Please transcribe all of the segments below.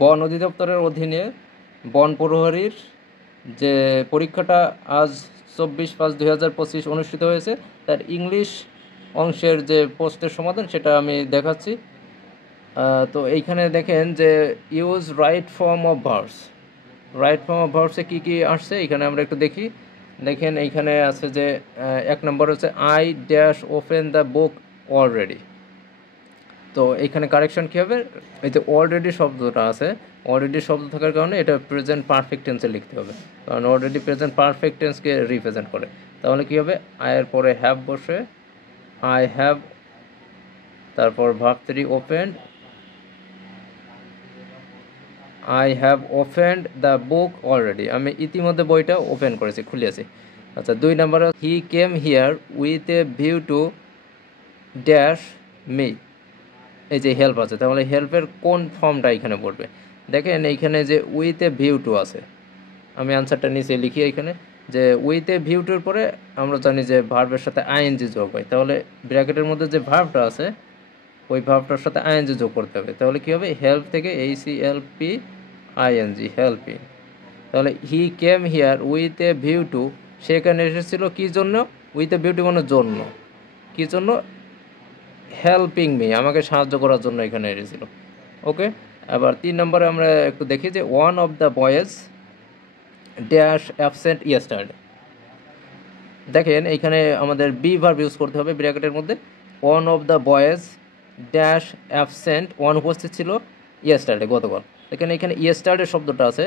বন অধিদপ্তরের অধীনে বন প্রহরীর যে পরীক্ষাটা আজ 24/5/2025 অনুষ্ঠিত হয়েছে, তার ইংলিশ অংশের যে পোস্টের সমাধান সেটা আমি দেখাচ্ছি। তো এইখানে দেখেন যে use right form of verbs, right form of ভার্বসে কী কী আসছে এখানে আমরা একটু দেখি। দেখেন এইখানে আছে যে 1 নম্বর হচ্ছে I dash open the book already. তো এইখানে কারেকশন কী হবে, এই যে অলরেডি শব্দটা আছে, অলরেডি শব্দ থাকার কারণে এটা প্রেজেন্ট পারফেক্ট টেন্সে লিখতে হবে, কারণ অলরেডি প্রেজেন্ট পারফেক্ট টেন্সকে রিপ্রেজেন্ট করে। তাহলে কী হবে, আয়ের পরে হ্যাভ বসে আই হ্যাভ, তারপর verb 3 opened, I have opened the book already, আমি ইতিমধ্যে বইটা ওপেন করেছি, খুলেছি। আচ্ছা 2 নম্বরে he came here with a view to dash me, এই যে হেল্প আছে, তাহলে হেল্পের কোন ফর্মটা এখানে পড়বে। দেখেন এইখানে যে উইথ এ ভিউ টু আছে, আমি আনসারটা নিচে লিখি এখানে যে উইথ এ ভিউ টুর পরে আমরা জানি যে ভার্বের সাথে আইএনজি যোগ হয়, তাহলে ব্র্যাকেটের মধ্যে যে ভার্বটা আছে ওই ভার্বটার সাথে আইএনজি যোগ করতে হবে। তাহলে কী হবে, হেল্প থেকে HELP ING হেল্পিং। তাহলে he came here with a view to, সেখানে এসেছিল কী জন্য, উইথ এ ভিউ টু মানে জন্য, কী জন্য, হেল্পিং মি, আমাকে সাহায্য করার জন্য এখানে এসেছিল। ওকে, আবার 3 নম্বরে আমরা একটু দেখি যে one of the boys dash absent yesterday. দেখেন এইখানে আমাদের বি ভার্ব ইউজ করতে হবে ব্র্যাকেটের মধ্যে, one of the boys dash absent, one উপস্থিত ছিল ইয়েস্টারডে গতকাল। দেখেন এখানে ইয়েস্টারডে শব্দটা আছে,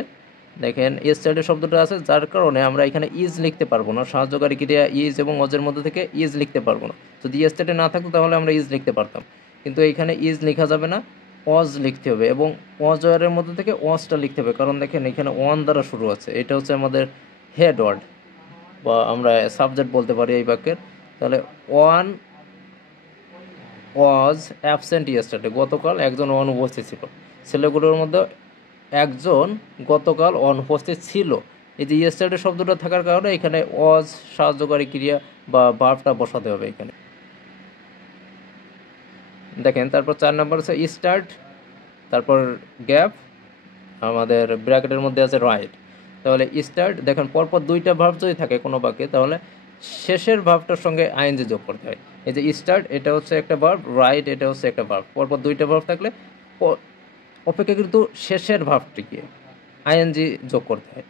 দেখেন ইয়েস্টারডে শব্দটা আছে, যার কারণে আমরা এখানে ইজ লিখতে পারবো না, সাহায্যকারী ক্রিয়া ইজ এবং অজের মধ্যে থেকে ইজ লিখতে পারবো না। যদি ইয়েস্টারডে না থাকতো তাহলে আমরা ইজ লিখতে পারতাম, কিন্তু এইখানে ইজ লেখা যাবে না, অজ লিখতে হবে, এবং অজয়ের মধ্যে থেকে অজটা লিখতে হবে, কারণ দেখেন এখানে ওয়ান দ্বারা শুরু আছে, এটা হচ্ছে আমাদের হেড ওয়ার্ড বা আমরা সাবজেক্ট বলতে পারি এই বাক্যের। তাহলে ওয়ান ওয়াজ অ্যাবসেন্ট ইয়েস্টারডে, গতকাল একজন অনুপস্থিত ছিল, ছেলেগুলোর মধ্যে একজন গতকাল অনুপস্থিত ছিল। এই যে ইয়েস্টারডে শব্দটা থাকার কারণে এখানে ওয়াজ সাহায্যকারী ক্রিয়া বা ভার্বটা বসাতে হবে এখানে। দেখেন তারপর 4 নম্বর আছে স্টার্ট, তারপর গ্যাপ, আমাদের ব্র্যাকেটের মধ্যে আছে রাইট। তাহলে স্টার্ট, দেখেন পরপর 2টা ভার্ব যদি থাকে কোনো বাক্যে, তাহলে শেষের ভার্বটার সঙ্গে আইএনজি যোগ করতে হয়। এই যে স্টার্ট এটা হচ্ছে একটা ভার্ব, রাইট এটা হচ্ছে একটা ভার্ব, পরপর 2টা ভার্ব থাকলে অপেক্ষাকৃত শেষের ভার্বটিকে আইএনজি যোগ করতে হয়।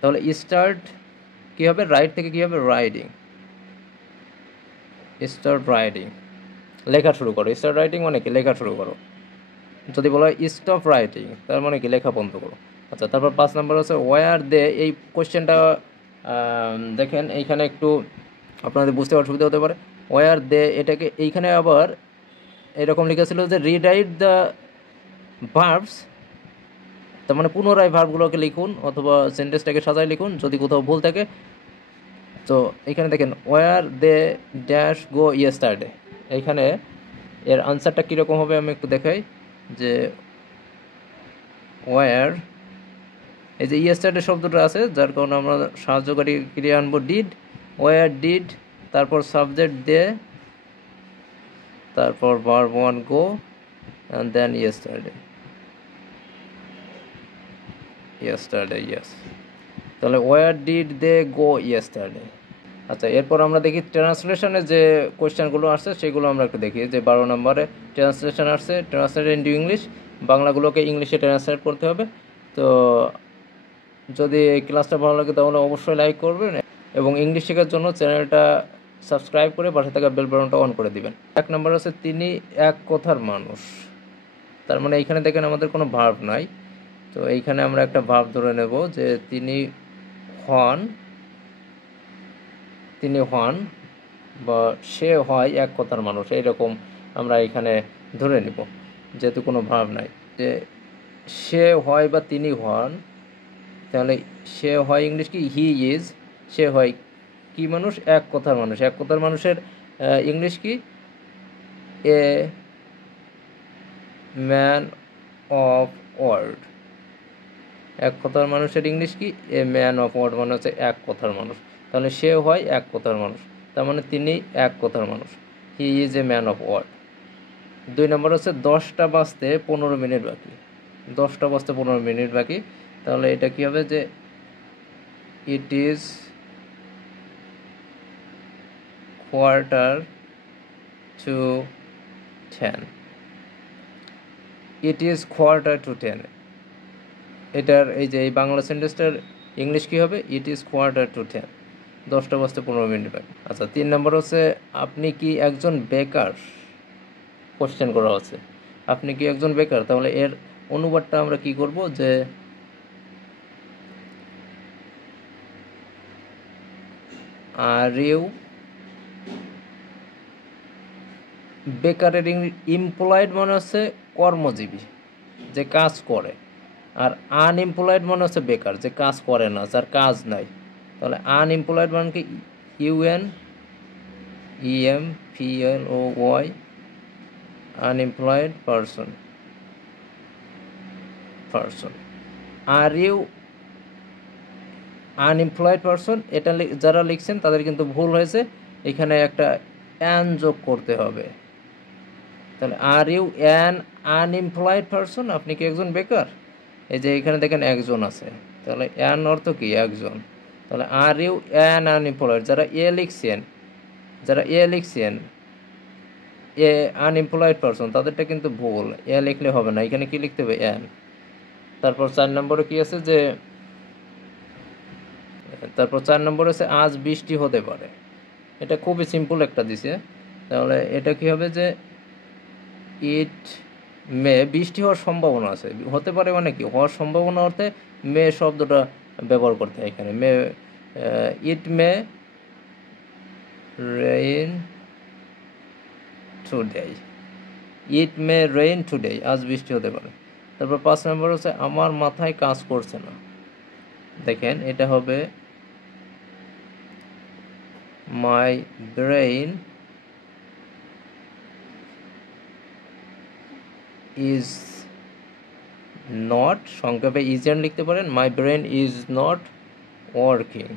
তাহলে স্টার্ট কী হবে, রাইট থেকে কী হবে, রাইডিং, স্টার্ট রাইডিং, লেখা শুরু করো। স্টার্ট রাইটিং মানে কি, লেখা শুরু করো। যদি বলা হয় স্টপ রাইটিং, তার মানে কি, লেখা বন্ধ করো। আচ্ছা তারপর 5 নম্বর আছে ওয়ার দে, এই কোয়েশ্চেনটা দেখেন এইখানে একটু আপনাদের বুঝতে অসুবিধা হতে পারে। ওয়ার দে, এটাকে এইখানে আবার এরকম লিখেছিল যে রিরাইট দ্য ভার্বস, তার মানে পুনরায় ভার্বগুলোকে লিখুন অথবা সেন্টেন্সটাকে সাজায় লিখুন যদি কোথাও ভুল থাকে। তো এখানে দেখেন were they dash go yesterday, এইখানে এর আনসারটা কীরকম হবে আমি একটু দেখাই যে ওয়ার, এই যে ইয়েস্টারডে শব্দটা আছে যার কারণে আমরা সাহায্যকারী ক্রিয়া আনবো ডিড, ওয়ার ডিড, তারপর সাবজেক্ট দে, তারপর verb 1 go and then yesterday, yesterday yes. তাহলে where did they go yesterday. আচ্ছা এরপর আমরা দেখি ট্রান্সলেশনে যে কোয়েশ্চেনগুলো আসছে সেগুলো আমরা একটু দেখি। যে 12 নম্বরে ট্রান্সলেশন আসছে, ট্রান্সলেট ইনটু ইংলিশ, বাংলাগুলোকে ইংলিশে ট্রান্সলেট করতে হবে। তো যদি এই ক্লাসটা ভালো লাগে তাহলে অবশ্যই লাইক করবেন এবং ইংলিশ শেখার জন্য চ্যানেলটা সাবস্ক্রাইব করে পাশে থাকা বেল বাটনটা অন করে দিবেন। 1 নম্বর আছে তিনি এক কথার মানুষ, তার মানে এইখানে দেখেন আমাদের কোনো ভার্ব নাই, তো এইখানে আমরা একটা ভার্ব ধরে নেব যে তিনি হন, তিনি হন বা সে হয় এক কথার মানুষ, এইরকম আমরা এখানে ধরে নিব যেহেতু কোনো ভার্ব নাই। যে সে হয় বা তিনি হন, তাহলে সে হয় ইংলিশ কি, হি ইজ, সে হয় কি মানুষ, এক কথার মানুষ। এক কথার মানুষের ইংলিশ কি, এ ম্যান অফ ওয়ার্ড। এক কথার মানুষের ইংলিশ কি, এ ম্যান অফ ওয়ার্ড মানে হচ্ছে এক কথার মানুষ। তাহলে সে হয় এক কথার মানুষ, তার মানে তিনি এক কথার মানুষ, he is a man of word. 2 নম্বর হচ্ছে 10টা বাজতে 15 মিনিট বাকি। 10টা বাজতে 15 মিনিট বাকি। তাহলে এটা কি হবে যে it is quarter to 10, it is quarter to 10। এটার এই যে এই বাংলা সেন্টেন্সটার ইংলিশ কী হবে, ইট ইজ quarter to 10, 10টা বাজতে 15 মিনিট বাকি। আচ্ছা 3 নম্বর হচ্ছে আপনি কি একজন বেকার, কোশ্চেন করা হচ্ছে আপনি কি একজন বেকার। তাহলে এর অনুবাদটা আমরা কি করব যে আর ইউ, বেকারের এমপ্লয়েড মানে হচ্ছে কর্মজীবী, যে কাজ করে, আর আনএমপ্লয়েড মানে হচ্ছে বেকার, যে কাজ করে না, যার কাজ নাই। তাহলে আনএমপ্লয়েড মানে কি UNEMPLOY, unemployed person. Are you unemployed person, এটা যারা লিখছেন তাদের কিন্তু ভুল হয়েছে, এখানে একটা অ্যান যোগ করতে হবে। তাহলে are you an unemployed person, আপনি কি একজন বেকার। এই যে এখানে দেখেন একজন আছে, তাহলে অ্যান অর্থ কি একজন। তাহলে আর ইউ অ্যান আনএমপ্লয়েড, যারা লিখছেন এ আনএমপ্লয়েড পারসন, তাদেরটা কিন্তু ভুল, লিখলে হবে না, এখানে কি লিখতে হবে অ্যান। তারপর 4 নম্বরে কি আছে যে আছে আজ বৃষ্টি হতে পারে। এটা খুবই সিম্পল একটা দিছে। তাহলে এটা কি হবে যে ইট মে, বৃষ্টি হওয়ার সম্ভাবনা আছে, হতে পারে মানে কি হওয়ার সম্ভাবনা অর্থে মে শব্দটা ব্যবহার করতে হয় এখানে। মে, ইট মে রেইন টুডে, আজ বৃষ্টি হতে পারে। তারপর 5 নম্বর হচ্ছে আমার মাথায় কাজ করছে না। দেখেন এটা হবে মাই ব্রেইন ইজ নট, সংক্ষেপে ইজেন্ট লিখতে পারেন, মাই ব্রেন ইজ নট ওয়ার্কিং,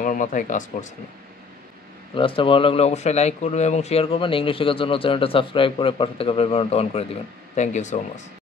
আমার মাথায় কাজ করছে না। ক্লাসটা ভালো লাগলে অবশ্যই লাইক করবেন এবং শেয়ার করবেন। ইংলিশ শেখার জন্য চ্যানেলটা সাবস্ক্রাইব করে পাশে থাকা বেল বাটনটা অন করে দিবেন। Thank you so much.